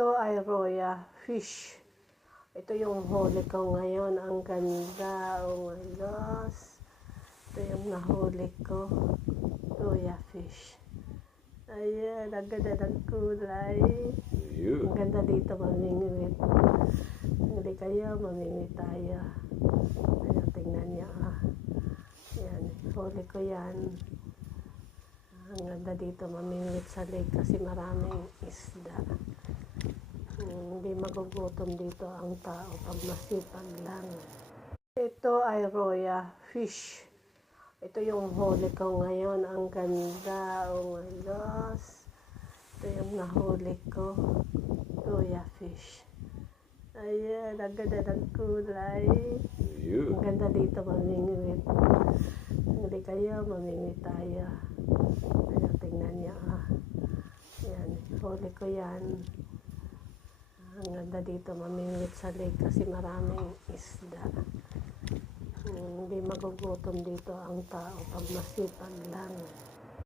Ito ay Roya Fish. Ito yung huli ko ngayon. Ang ganda. Oh my gosh. Ito yung nahuli ko. Roya Fish. Ayan. Ang ganda ng kulay. Ang ganda dito mamingwit. Hindi kayo, mamingwit tayo. Ayan, tingnan niya. Ayan. Huli ko yan. Ang ganda dito mamingwit sa lake kasi maraming isda. Hindi magugutom dito ang tao pag masipag lang. Ito ay Roya Fish. Ito yung huli ko ngayon. Ang ganda. Oh my gosh. Ito yung nahuli ko. Roya Fish. Ayan. Ang ganda ng kulay. Ang ganda dito mamingwit. Hindi kayo, mamingwit tayo. Ayan, tingnan niya. Ayan. Huli ko yan. Ang ganda dito mamingwit sa lake kasi maraming isda. Hindi magugutom dito ang tao pag masipag lang.